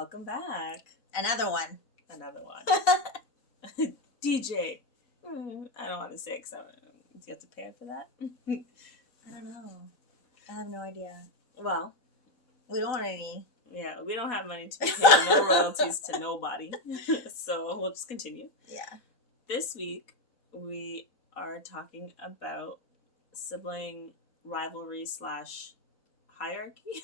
Welcome back. Another one. DJ. I don't want to say it because you have to pay for that. I don't know. I have no idea. Well, we don't want any. Yeah, we don't have money to pay no royalties to nobody. So we'll just continue. Yeah. This week, we are talking about sibling rivalry / hierarchy.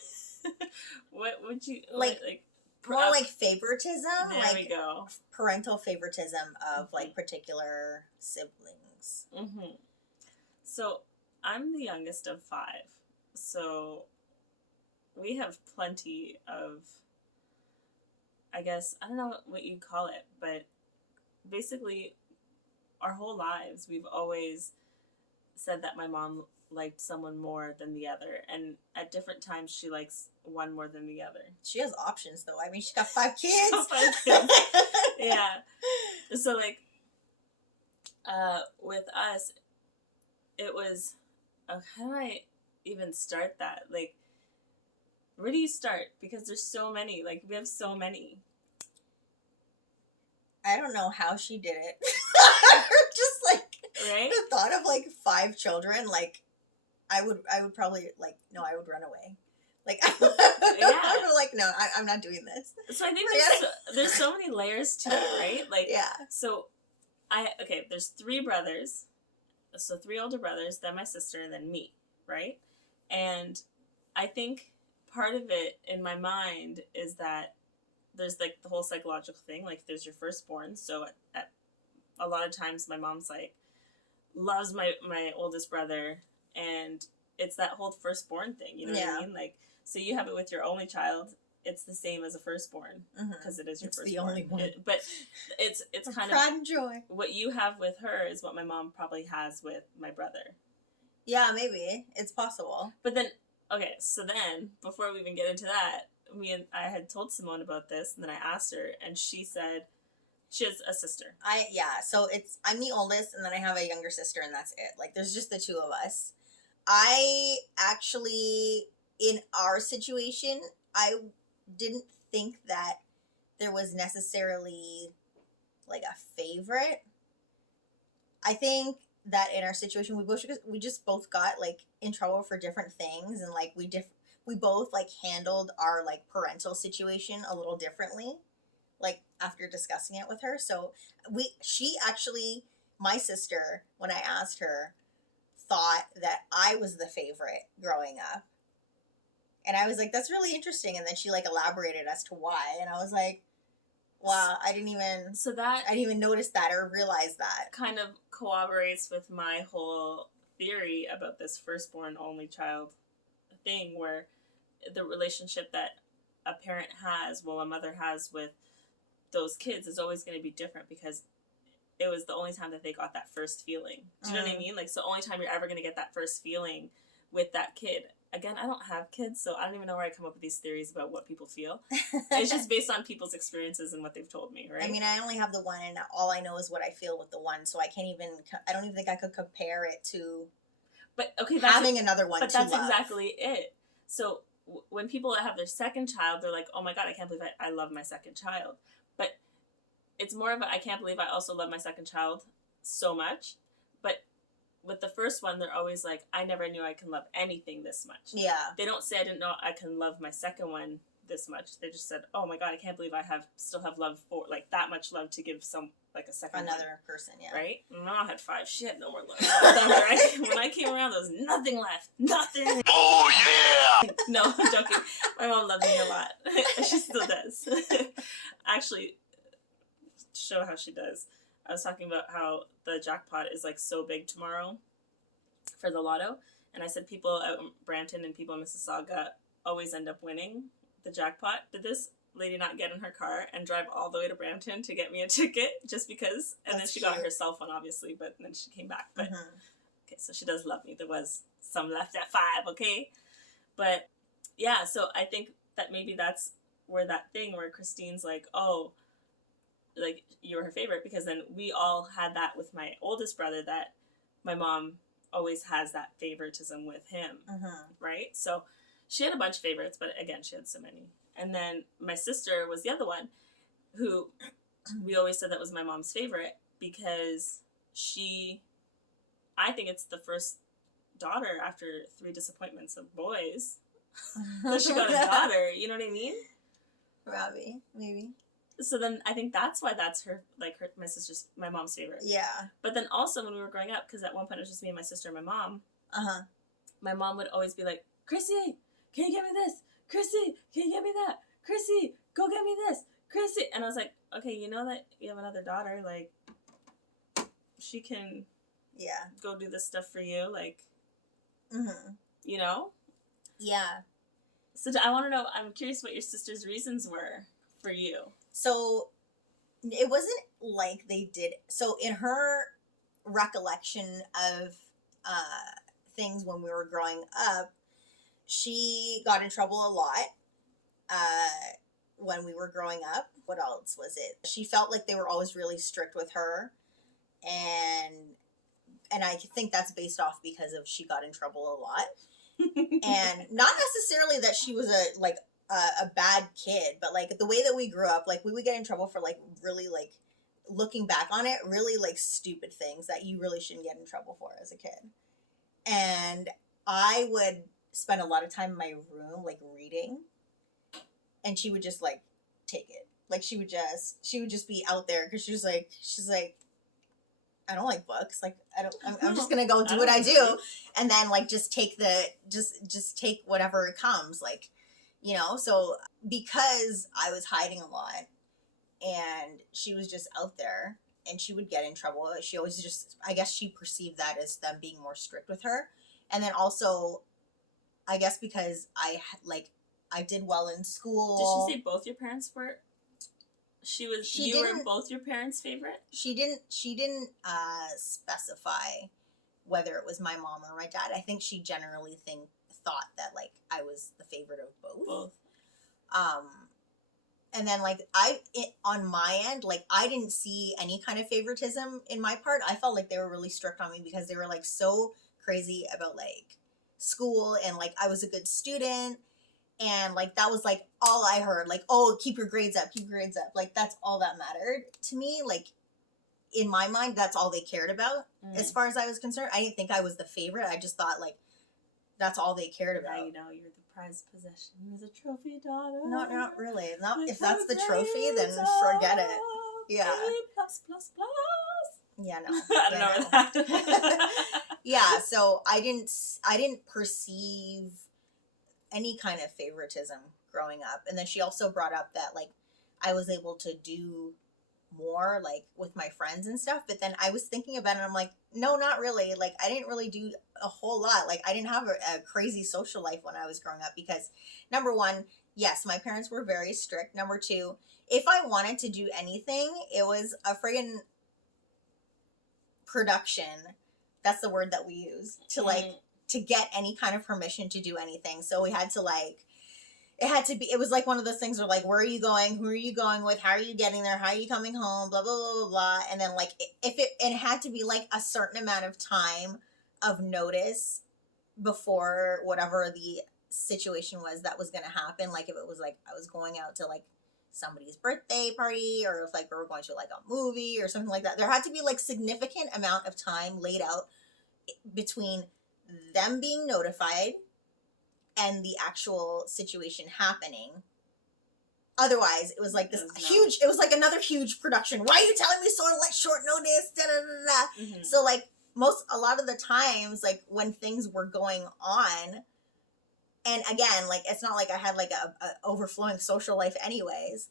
What would you like? More like favoritism. There we go. Parental favoritism of particular siblings. Mm-hmm. So I'm the youngest of 5. So we have plenty of, I guess, I don't know what you'd call it, but basically our whole lives we've always said that my mom liked someone more than the other, and at different times she likes one more than the other. She has options though. I mean, she's got 5 kids. Yeah. So with us, it was, how do I even start that? Where do you start? Because there's so many. We have so many. I don't know how she did it. Just right? The thought of 5 children, I would probably no, I would run away. Yeah. I'm no, I'm not doing this. So I think there's so many layers to it, right? Yeah. So there's 3 brothers. So 3 older brothers, then my sister, and then me, right? And I think part of it in my mind is that there's the whole psychological thing. There's your firstborn. So at a lot of times my mom's loves my oldest brother, and it's that whole firstborn thing. You know what I mean? So you have it with your only child. It's the same as a firstborn because it is your firstborn. The only one. But it's kind pride and joy. What you have with her is what my mom probably has with my brother. Yeah, maybe it's possible. But then, so then before we even get into that, I had told Simone about this, and then I asked her, and she said she has a sister. So I'm the oldest, and then I have a younger sister, and that's it. There's just the 2 of us. I actually, in our situation, I didn't think that there was necessarily a favorite. I think that in our situation, we just both got in trouble for different things, and we both handled our parental situation a little differently, after discussing it with her. So she actually, my sister, when I asked her, thought that I was the favorite growing up. And I was that's really interesting. And then she elaborated as to why. And I was wow, I didn't even notice that or realize that. Kind of corroborates with my whole theory about this firstborn only child thing, where the relationship that a parent has, a mother has with those kids is always going to be different, because it was the only time that they got that first feeling. Do you know what I mean? It's the only time you're ever going to get that first feeling with that kid. Again, I don't have kids, so I don't even know where I come up with these theories about what people feel. It's just based on people's experiences and what they've told me, right? I mean, I only have the one, and all I know is what I feel with the one, so I don't even think I could compare it to having another one. But that's exactly it. So when people have their second child, they're oh my God, I can't believe I love my second child. But it's more of I can't believe I also love my second child so much. But with the first one, they're always I never knew I can love anything this much. Yeah. They don't say I didn't know I can love my second one this much. They just said, oh my God, I can't believe I still have love for, that much love to give some, a second another person, yeah. Right? Mom had 5. She had no more love. When I came around, there was nothing left. Nothing. Oh, yeah! No, I'm joking. My mom loved me a lot. She still does. Actually, to show how she does, I was talking about how the jackpot is so big tomorrow for the lotto, and I said people out in Brampton and people in Mississauga always end up winning the jackpot. Did this lady not get in her car and drive all the way to Brampton to get me a ticket just because? And then she got her cell phone, obviously, but then she came back. But okay, so she does love me. There was some left at 5, okay? But yeah, so I think that maybe that's where that thing where Christine's oh, you were her favorite, because then we all had that with my oldest brother, that my mom always has that favoritism with him, right? So she had a bunch of favorites, but again, she had so many. And then my sister was the other one who we always said that was my mom's favorite because I think it's the first daughter after 3 disappointments of boys. So she got a daughter, you know what I mean? Robbie, maybe. So then I think that's why that's my mom's favorite. Yeah. But then also when we were growing up, because at one point it was just me and my sister and my mom, my mom would always be like, Chrissy, can you get me this? Chrissy, can you get me that? Chrissy, go get me this. Chrissy. And I was like, okay, you know that you have another daughter, like, she can go do this stuff for you, like, you know? Yeah. So I want to know, I'm curious what your sister's reasons were for you. So it wasn't like they did. So in her recollection of things when we were growing up, she got in trouble a lot when we were growing up. What else was it? She felt like they were always really strict with her. And I think that's based off because of she got in trouble a lot. And not necessarily that she was a bad kid, but like the way that we grew up, like we would get in trouble for like really like looking back on it, really like stupid things that you really shouldn't get in trouble for as a kid. And I would spend a lot of time in my room like reading, and she would just like take it. Like she would just be out there because she's like I don't like books. Like I'm just gonna go do what I do, and then like just take just take whatever comes, like, you know. So because I was hiding a lot, and she was just out there, and she would get in trouble. She always just, I guess she perceived that as them being more strict with her, and then also, I guess because I did well in school. Did she say both your parents were? You were both your parents' favorite? She didn't specify whether it was my mom or my dad. I think she generally thought that like I was the favorite of both. And then like on my end, like I didn't see any kind of favoritism in my part. I felt like they were really strict on me because they were like so crazy about like school, and like I was a good student. And, like, that was, like, all I heard. Like, oh, keep your grades up, Like, that's all that mattered to me. Like, in my mind, that's all they cared about. As far as I was concerned. I didn't think I was the favorite. I just thought, like, that's all they cared about. Now you know you're the prized possession. You're the trophy daughter. Not really. If that's the trophy, then forget it. Yeah. A+++. Yeah, no. I don't know that. Yeah, so I didn't perceive any kind of favoritism growing up. And then she also brought up that like I was able to do more like with my friends and stuff, but then I was thinking about it and I'm like, no, not really. Like I didn't really do a whole lot. Like I didn't have a crazy social life when I was growing up because number one, yes, my parents were very strict. Number two, if I wanted to do anything, it was a friggin' production. That's the word that we use to like to get any kind of permission to do anything. So we had to like, it was like one of those things where like, where are you going? Who are you going with? How are you getting there? How are you coming home? Blah, blah, blah, blah, blah. And then like, it had to be like a certain amount of time of notice before whatever the situation was that was going to happen. Like if it was like, I was going out to like somebody's birthday party, or if like we were going to like a movie or something like that, there had to be like significant amount of time laid out between them being notified and the actual situation happening. Otherwise, it was like this huge, it was like another huge production. Why are you telling me so like short notice? Da, da, da, da. So like a lot of the times, like when things were going on, and again, like it's not like I had like a overflowing social life anyways.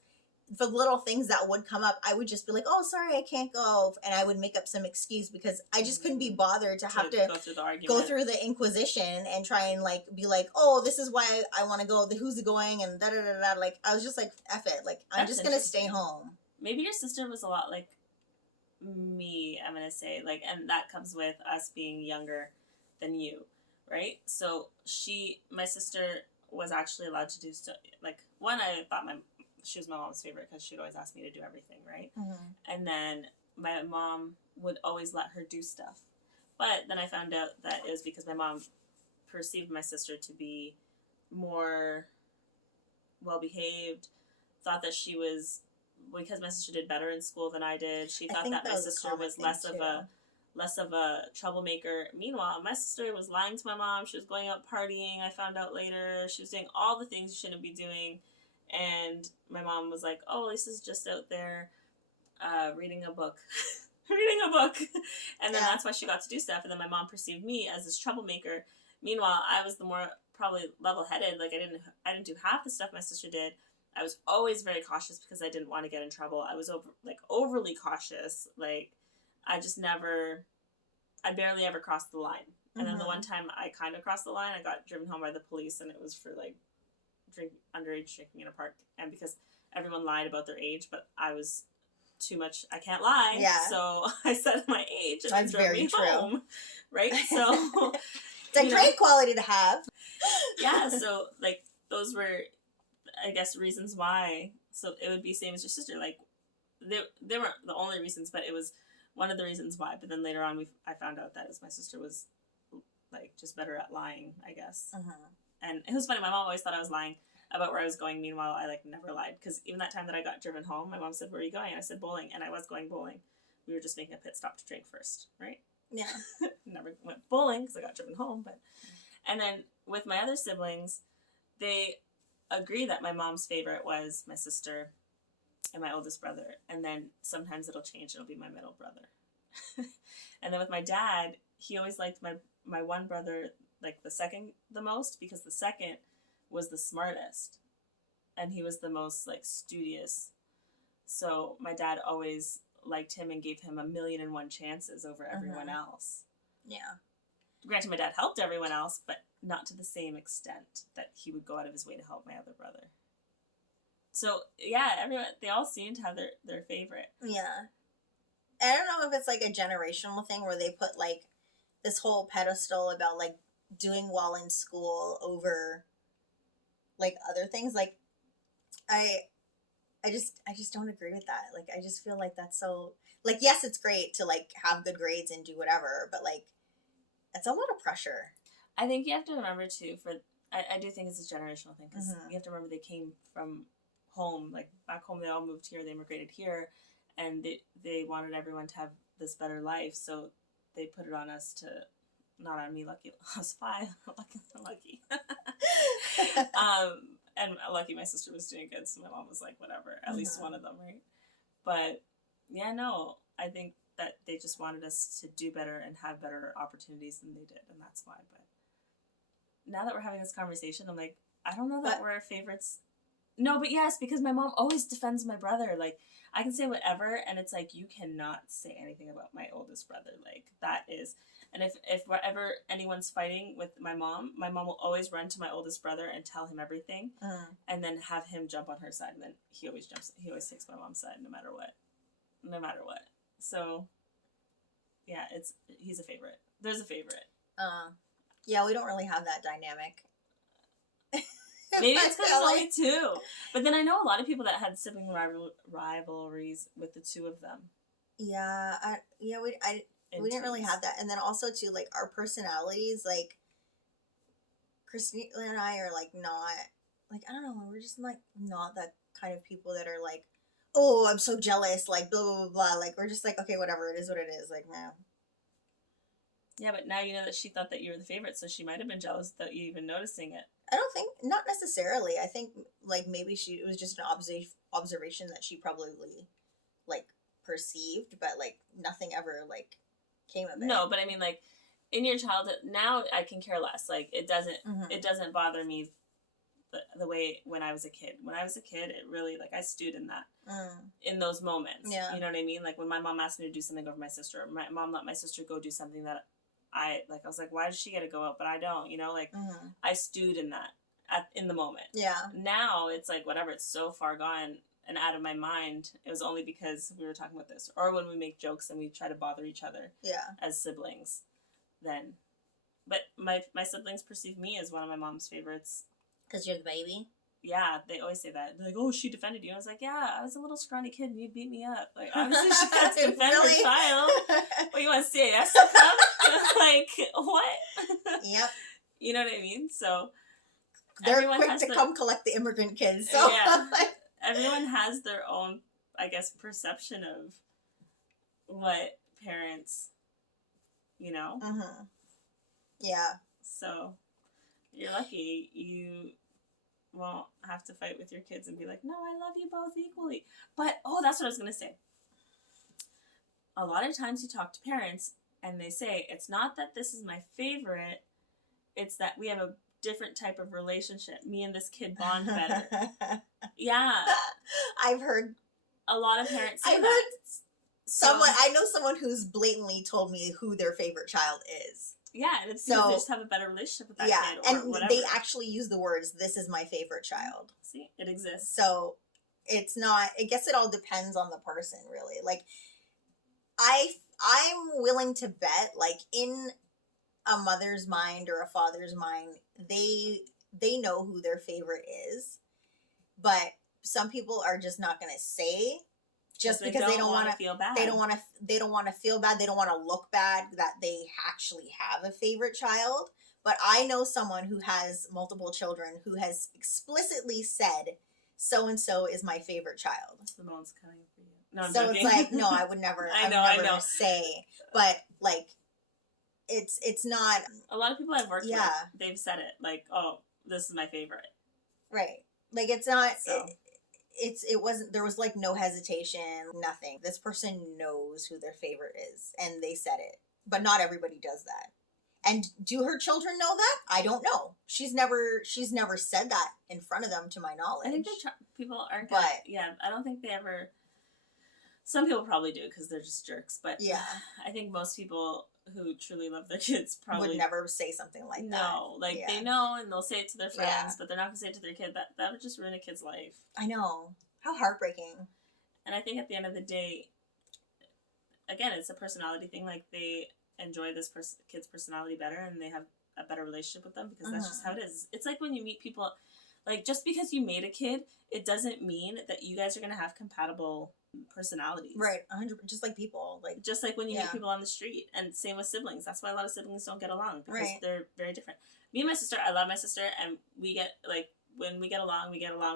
For little things that would come up, I would just be like, oh, sorry, I can't go. And I would make up some excuse because I just couldn't be bothered to have to go through the inquisition and try and like be like, oh, this is why I want to go. Who's going? And da da da da. Like, I was just like, F it. Like, I'm just going to stay home. Maybe your sister was a lot like me, I'm going to say. Like, and that comes with us being younger than you, right? So my sister was actually allowed to do stuff. Like, one, I thought she was my mom's favorite because she'd always ask me to do everything, right? And then my mom would always let her do stuff. But then I found out that it was because my mom perceived my sister to be more well behaved, thought that she was, because my sister did better in school than I did, she thought that my sister was less of a troublemaker. Meanwhile, my sister was lying to my mom. She was going out partying. I found out later. She was doing all the things you shouldn't be doing. And my mom was like, oh, Lisa's just out there reading a book. Reading a book. And then that's why she got to do stuff. And then my mom perceived me as this troublemaker. Meanwhile, I was the more probably level-headed. Like, I didn't do half the stuff my sister did. I was always very cautious because I didn't want to get in trouble. I was overly cautious. Like, I barely ever crossed the line. And then the one time I kind of crossed the line, I got driven home by the police, and it was for, like, underage drinking in a park. And because everyone lied about their age, but I was too much, I can't lie. Yeah. So I said my age, and that's drove me home. Right? So... It's a great quality to have. Yeah, so, like, those were, I guess, reasons why. So it would be same as your sister. Like, they weren't the only reasons, but it was one of the reasons why. But then later on, I found out that my sister was, like, just better at lying, I guess. And it was funny. My mom always thought I was lying about where I was going. Meanwhile, I, like, never lied. Because even that time that I got driven home, my mom said, where are you going? And I said, bowling. And I was going bowling. We were just making a pit stop to drink first, right? Yeah. Never went bowling because I got driven home. But and then with my other siblings, they agree that my mom's favorite was my sister and my oldest brother. And then sometimes it'll change. It'll be my middle brother. And then with my dad, he always liked my one brother, like, the second the most, because the second was the smartest. And he was the most, like, studious. So my dad always liked him and gave him 1,000,001 chances over everyone else. Yeah. Granted, my dad helped everyone else, but not to the same extent that he would go out of his way to help my other brother. So, yeah, they all seem to have their favorite. Yeah. I don't know if it's, like, a generational thing where they put, like, this whole pedestal about, like, doing well in school over, like, other things. Like, I just don't agree with that. Like, I just feel like that's so, like, yes, it's great to, like, have good grades and do whatever, but, like, it's a lot of pressure. I think you have to remember, too, I do think it's a generational thing, because you have to remember they came from home, like, back home, they all moved here, they immigrated here, and they wanted everyone to have this better life, so they put it on us to, not on me, lucky, I was 5, lucky. And lucky my sister was doing good, so my mom was like, whatever, at least one of them, right? But, yeah, no, I think that they just wanted us to do better and have better opportunities than they did, and that's why. But now that we're having this conversation, I'm like, I don't know that we're favorites. No, but yes, because my mom always defends my brother. Like, I can say whatever, and it's like, you cannot say anything about my oldest brother. Like, that is... And if wherever anyone's fighting with my mom will always run to my oldest brother and tell him everything, and then have him jump on her side. And then he always takes my mom's side, no matter what. So, yeah, he's a favorite. There's a favorite. Yeah, we don't really have that dynamic. Maybe it's because it's only 2. But then I know a lot of people that had sibling rivalries with the 2 of them. Yeah, we didn't really have that. And then also, too, like, our personalities, like, Christina and I are, like, not, like, I don't know, we're just, like, not that kind of people that are, like, oh, I'm so jealous, like, blah, blah, blah, blah. Like, we're just, like, okay, whatever, it is what it is, like, man. Yeah, but now you know that she thought that you were the favorite, so she might have been jealous without you even noticing it. I don't think, not necessarily. I think, like, maybe it was just an observation that she probably, like, perceived, but, like, nothing ever, like, came of it. No, but I mean, like, in your childhood, now I can care less. Like, it doesn't bother me the way when I was a kid. When I was a kid, it really, like, I stewed in that. In those moments. Yeah. You know what I mean? Like, when my mom asked me to do something over my sister, or my mom let my sister go do something that I was like, why does she get to go out, but I don't, you know? Like, I stewed in that in the moment. Yeah. Now, it's like, whatever, it's so far gone and out of my mind. It was only because we were talking about this, or when we make jokes and we try to bother each other as siblings, then. But my siblings perceive me as one of my mom's favorites. Because you're the baby? Yeah, they always say that. They're like, oh, she defended you. I was like, yeah, I was a little scrawny kid and you beat me up. Like, obviously she has to defend her child. What, you want to say that's come? Like, what? Yep. You know what I mean? So, they're everyone quick has to their, come collect the immigrant kids. So yeah, everyone has their own, I guess, perception of what parents, you know. mm-hmm. Yeah. So you're lucky you won't have to fight with your kids and be like, no, I love you both equally. But, oh, that's what I was going to say. A lot of times you talk to parents and they say, it's not that this is my favorite, it's that we have a different type of relationship. Me and this kid bond better. Yeah. I've heard a lot of parents say I've that. heard someone, I know someone who's blatantly told me who their favorite child is. Yeah, and it's because they just have a better relationship with that kid or and whatever. they actually use the words, this is my favorite child. See, it exists. So it's not, I guess it all depends on the person, really. Like, I'm willing to bet, like, in a mother's mind or a father's mind, they know who their favorite is, but some people are just not going to say, just because they don't want to feel bad. They don't want to feel bad. They don't want to look bad that they actually have a favorite child. But I know someone who has multiple children who has explicitly said, so and so is my favorite child. Simone's coming for you. No, I'm so joking. It's like, no, I would never. I know. Say, but like, it's not. A lot of people I've worked with, they've said it, like, oh, this is my favorite. Right. Like, it's not. So. It wasn't, there was like no hesitation, nothing. This person knows who their favorite is and they said it, but not everybody does that. And do her children know that? I don't know. She's never said that in front of them, to my knowledge. I think people aren't gonna, I don't think they ever, some people probably do because they're just jerks, but yeah, I think most people who truly love their kids probably would never say something like that. No, like they know and they'll say it to their friends, but they're not gonna say it to their kid. That would just ruin a kid's life. I know. How heartbreaking. And I think at the end of the day, again, it's a personality thing. Like, they enjoy this kid's personality better and they have a better relationship with them because that's just how it is. It's like when you meet people, like, just because you made a kid, it doesn't mean that you guys are gonna have compatible personalities. Right, 100%. Just like people, like, just like when you meet people on the street, and same with siblings. That's why a lot of siblings don't get along, because they're very different. Me and my sister, I love my sister, and we get, like, when we get along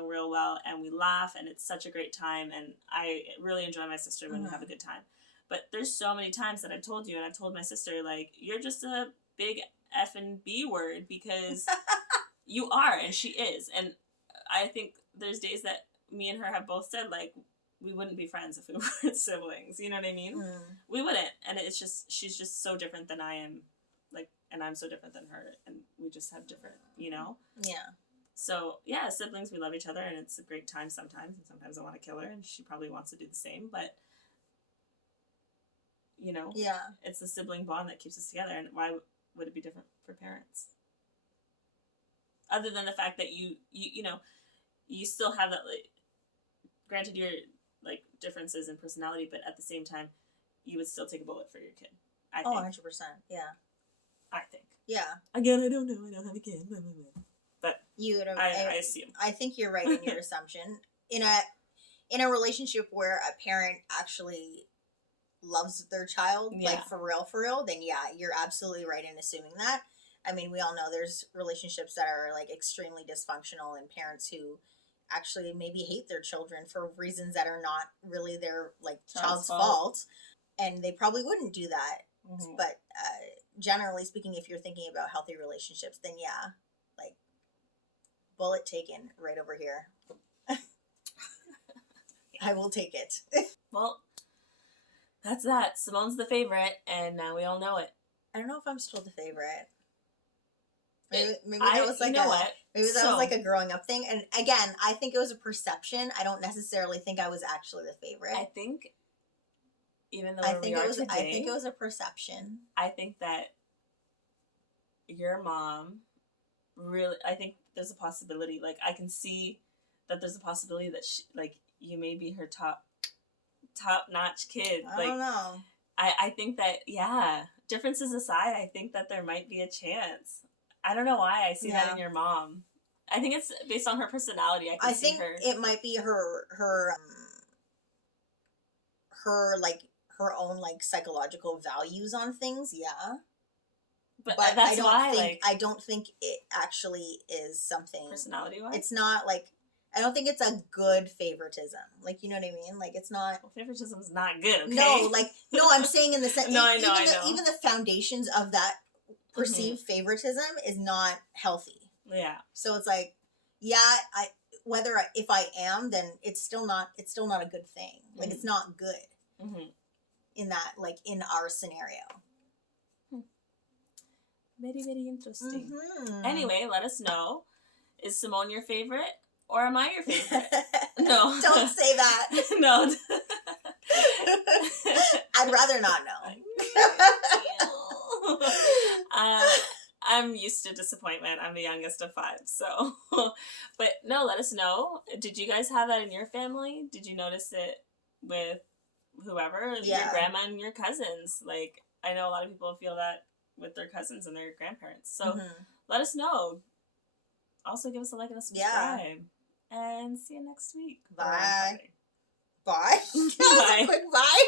real well, and we laugh, and it's such a great time, and I really enjoy my sister when we have a good time. But there's so many times that I've told you, and I've told my sister, like, you're just a big F and B word, because you are, and she is. And I think there's days that me and her have both said, like, we wouldn't be friends if we weren't siblings. You know what I mean? We wouldn't. And it's just, she's just so different than I am. Like, and I'm so different than her. And we just have different, you know? Yeah. So, yeah, siblings, we love each other. And it's a great time sometimes. And sometimes I want to kill her. And she probably wants to do the same. But, you know? Yeah. It's the sibling bond that keeps us together. And why would it be different for parents? Other than the fact that you know, you still have that, like, granted you're, like, differences in personality, but at the same time, you would still take a bullet for your kid. I think. 100%. Yeah. I think. Yeah. Again, I don't know. I don't have a kid. But you would have, I assume. I think you're right in your assumption. In a relationship where a parent actually loves their child, like, for real, then yeah, you're absolutely right in assuming that. I mean, we all know there's relationships that are, like, extremely dysfunctional, and parents who actually maybe hate their children for reasons that are not really their, like, child's fault. And they probably wouldn't do that. But generally speaking, if you're thinking about healthy relationships, then yeah, like, bullet taken right over here. I will take it. Well, that's that. Simone's the favorite, and now we all know it. I don't know if I'm still the favorite. Maybe that was like was like a growing up thing. And again, I think it was a perception. I don't necessarily think I was actually the favorite. I think, even though I think it was a perception. I think that your mom really, I think there's a possibility, like, I can see that there's a possibility that she, like, you may be her top-notch kid. I don't know. I think that, yeah, differences aside, I think that there might be a chance. I don't know why I see that in your mom. I think it's based on her personality. I think it might be her like, her own, like, psychological values on things. Yeah. But But that's I don't why, think like, I don't think it actually is something. personality-wise? It's not like, I don't think it's a good favoritism. Like, you know what I mean? Like, it's not. Well, favoritism's not good, okay? No, like, no, I'm saying in the sense. No, I know. Even the foundations of that perceived favoritism is not healthy. Yeah. So it's like, yeah, if I am, then it's still not a good thing. Like, it's not good in that, like, in our scenario. Very, very interesting. Anyway, let us know. Is Simone your favorite? Or am I your favorite? No. Don't say that. No. I'd rather not know. I'm used to disappointment. I'm the youngest of 5, so. But no, let us know. Did you guys have that in your family? Did you notice it with whoever? Yeah. Your grandma and your cousins. Like, I know a lot of people feel that with their cousins and their grandparents. So let us know. Also, give us a like and a subscribe. Yeah. And see you next week. Bye. Bye. Bye. That was a quick bye.